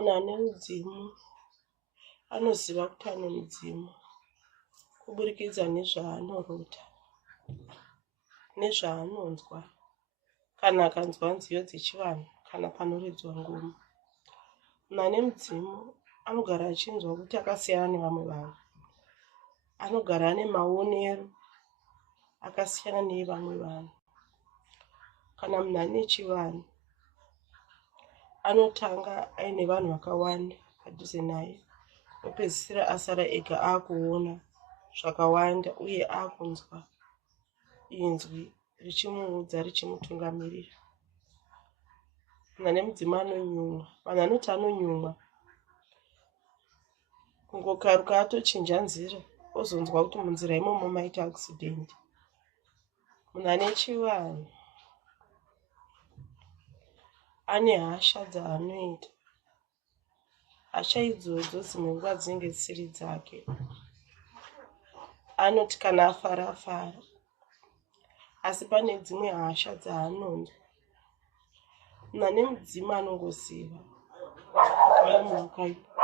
Munhu ane mudzimu anoziva kuti ane mudzimu kuburikidza nezvaanorota, nezvaanonzwa kana akanzwa nziyo dzechivanhu kana panoridzwa ngoma. Munhu ane mudzimu anogara achinzwa kuti akasiyana nevamwe vanhu, anogara ane maonero akasiyana neevamwe vanhu. Kana munhu ane chivanhu anotanga aine vanhu vakawanda padhuze naye, opedzisira asara ega akuona zvakawanda uye akunzwa inzwi richimuudza richimutungamirira. Munhu ane mudzimu anonyumwa. Vanhu vanoti anonyumwa kungokaruka atochinja nzira ozonzwa kuti munzira imomo maita akisidhendi. Munhu ane chivanhu ane hasha dzaanoita. Hasha idzodzo dzimwe nguva dzinenge dzisiri dzake. Anoti kana afara afara, asi pane dzimwe hasha dzaanonzwa. Munhu ane mudzimu anongoziva kuti pane munhu akaipa.